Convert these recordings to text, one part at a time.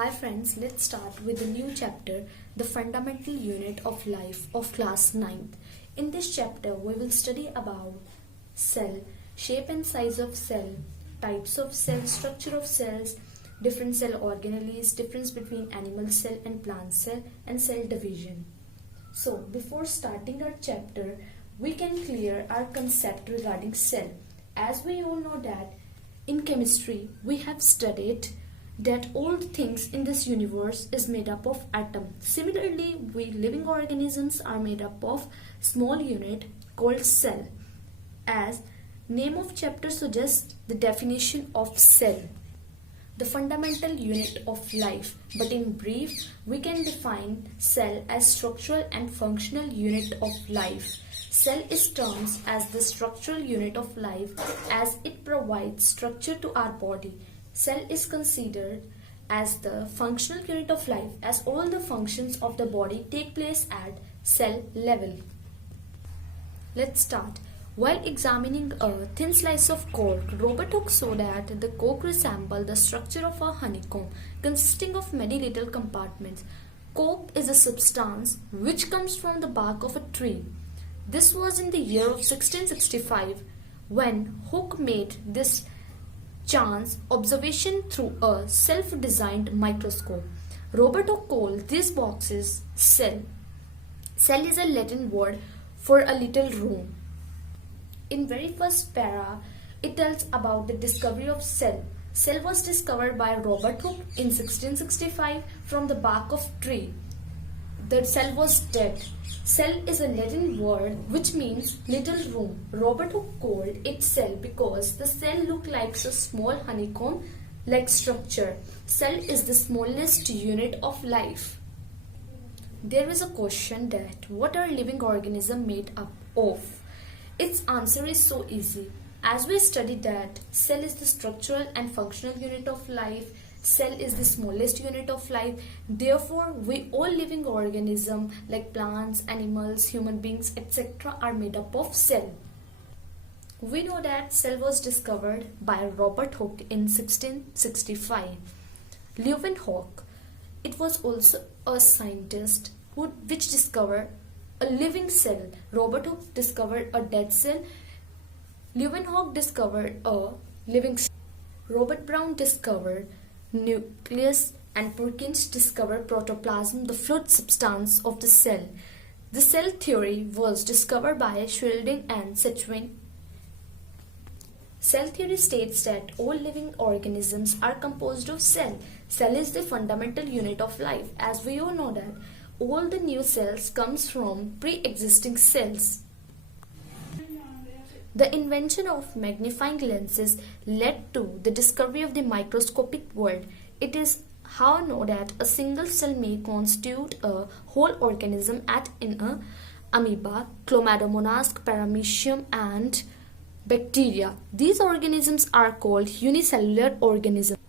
Hi friends, let's start with a new chapter, the fundamental unit of life of class 9th. In this chapter, we will study about cell, shape and size of cell, types of cell, structure of cells, different cell organelles, difference between animal cell and plant cell, and cell division. So, before starting our chapter, we can clear our concept regarding cell. As we all know that in chemistry, we have studied that all things in this universe is made up of atom. Similarly, we living organisms are made up of small unit called cell. As name of chapter suggests, the definition of cell, the fundamental unit of life. But in brief, we can define cell as structural and functional unit of life. Cell is termed as the structural unit of life as it provides structure to our body. Cell is considered as the functional unit of life as all the functions of the body take place at cell level. Let's start. While examining a thin slice of cork, Robert Hooke saw that the cork resembled the structure of a honeycomb consisting of many little compartments. Cork is a substance which comes from the bark of a tree. This was in the year of 1665 when Hooke made this chance observation through a self-designed microscope. Robert Hooke called these boxes cell. Cell is a Latin word for a little room. In very first para, it tells about the discovery of cell. Cell was discovered by Robert Hooke in 1665 from the bark of tree. The cell was dead. Cell is a Latin word which means little room. Robert Hooke called it cell because the cell looked like a small honeycomb-like structure. Cell is the smallest unit of life. There is a question that what are living organisms made up of? Its answer is so easy. As we studied that cell is the structural and functional unit of life, cell is the smallest unit of life. Therefore, we all living organisms like plants, animals, human beings, etc. are made up of cell. We know that cell was discovered by Robert Hooke in 1665. Leeuwenhoek, it was also a scientist which discovered a living cell. Robert Hooke discovered a dead cell. Leeuwenhoek discovered a living cell. Robert Brown discovered nucleus and Perkins discovered protoplasm, the fluid substance of the cell. The cell theory was discovered by Schilding and Schwein. Cell theory states that all living organisms are composed of cell. Cell is the fundamental unit of life. As we all know that all the new cells comes from pre-existing cells. The invention of magnifying lenses led to the discovery of the microscopic world. It is how know that a single cell may constitute a whole organism in a amoeba, Chlamydomonas, Paramecium and bacteria. These organisms are called unicellular organisms.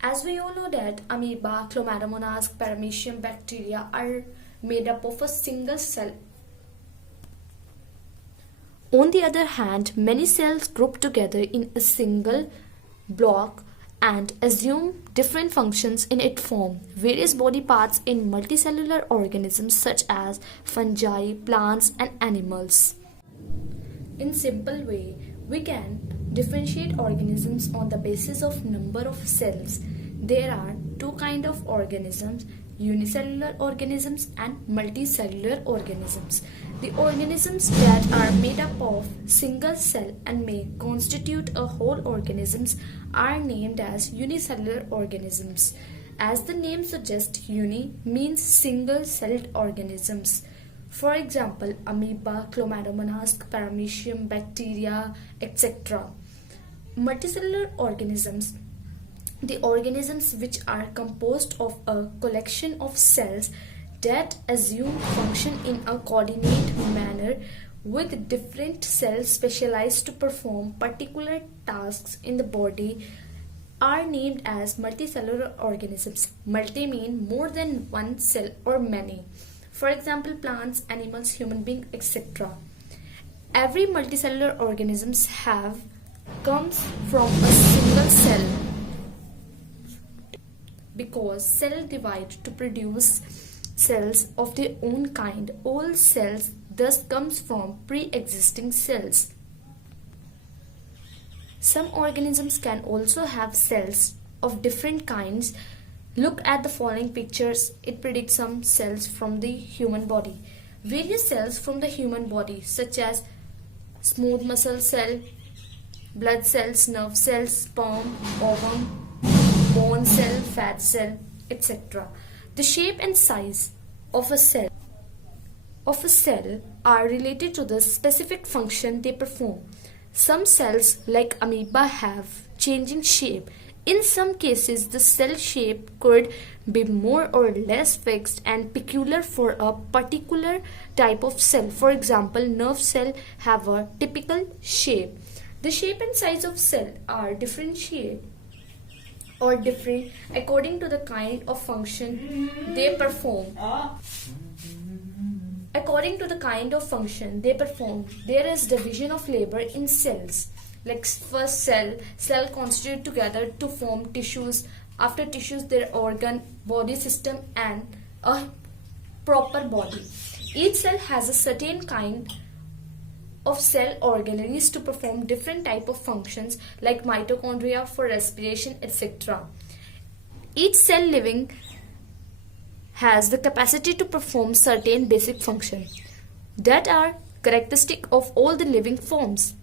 As we all know that amoeba, Chlamydomonas, Paramecium, bacteria are made up of a single cell. On the other hand, many cells group together in a single block and assume different functions in its form. Various body parts in multicellular organisms such as fungi, plants and animals. In simple way, we can differentiate organisms on the basis of number of cells. There are two kinds of organisms, unicellular organisms and multicellular organisms. The organisms that are made up of single cell and may constitute a whole organisms are named as unicellular organisms. As the name suggests, uni means single-celled organisms. For example, amoeba, Chlamydomonas, Paramecium, bacteria, etc. Multicellular organisms, the organisms which are composed of a collection of cells that assume function in a coordinate manner with different cells specialized to perform particular tasks in the body are named as multicellular organisms. Multi mean more than one cell or many. For example, plants, animals, human beings, etc. Every multicellular organisms comes from a single cell. because cells divide to produce cells of their own kind. All cells thus comes from pre-existing cells. Some organisms can also have cells of different kinds. Look at the following pictures. It predicts some cells from the human body. Various cells from the human body such as smooth muscle cell, blood cells, nerve cells, sperm, ovum, bone cell, fat cell, etc. The shape and size of a cell are related to the specific function they perform. Some cells like amoeba have changing shape. In some cases, the cell shape could be more or less fixed and peculiar for a particular type of cell. For example, nerve cells have a typical shape. The shape and size of cell are different according to the kind of function they perform. According to the kind of function they perform, there is division of labor in cells. Like first cell constitute together to form tissues. After tissues, their organ, body system, and a proper body. Each cell has a certain kind of cell organelles to perform different type of functions like mitochondria for respiration, etc. Each cell living has the capacity to perform certain basic functions that are characteristic of all the living forms.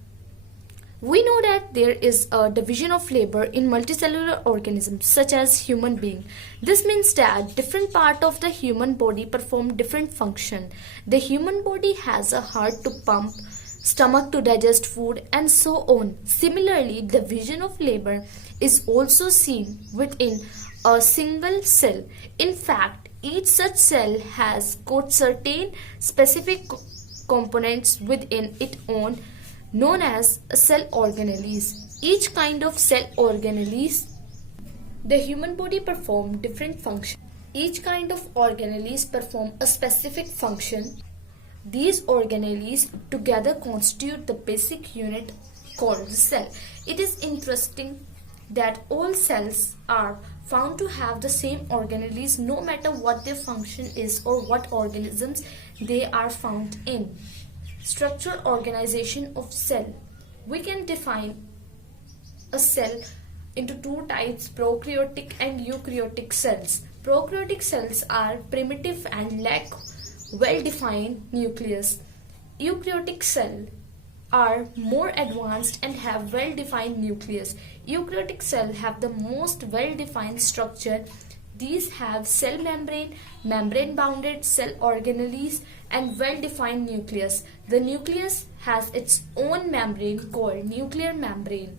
We know that there is a division of labor in multicellular organisms such as human being. This means that different parts of the human body perform different function. The human body has a heart to pump, stomach to digest food, and so on. Similarly, division of labor is also seen within a single cell. In fact, each such cell has got certain specific components within its own known as cell organelles. Each kind of cell organelles, the human body perform different functions. Each kind of organelles perform a specific function. These organelles together constitute the basic unit called the cell. It is interesting that all cells are found to have the same organelles no matter what their function is or what organisms they are found in. Structural organization of cell. We can define a cell into two types, prokaryotic and eukaryotic cells. Prokaryotic cells are primitive and lack well-defined nucleus. Eukaryotic cells are more advanced and have well-defined nucleus. Eukaryotic cells have the most well-defined structure. These have cell membrane, membrane-bounded cell organelles, and well-defined nucleus. The nucleus has its own membrane called nuclear membrane.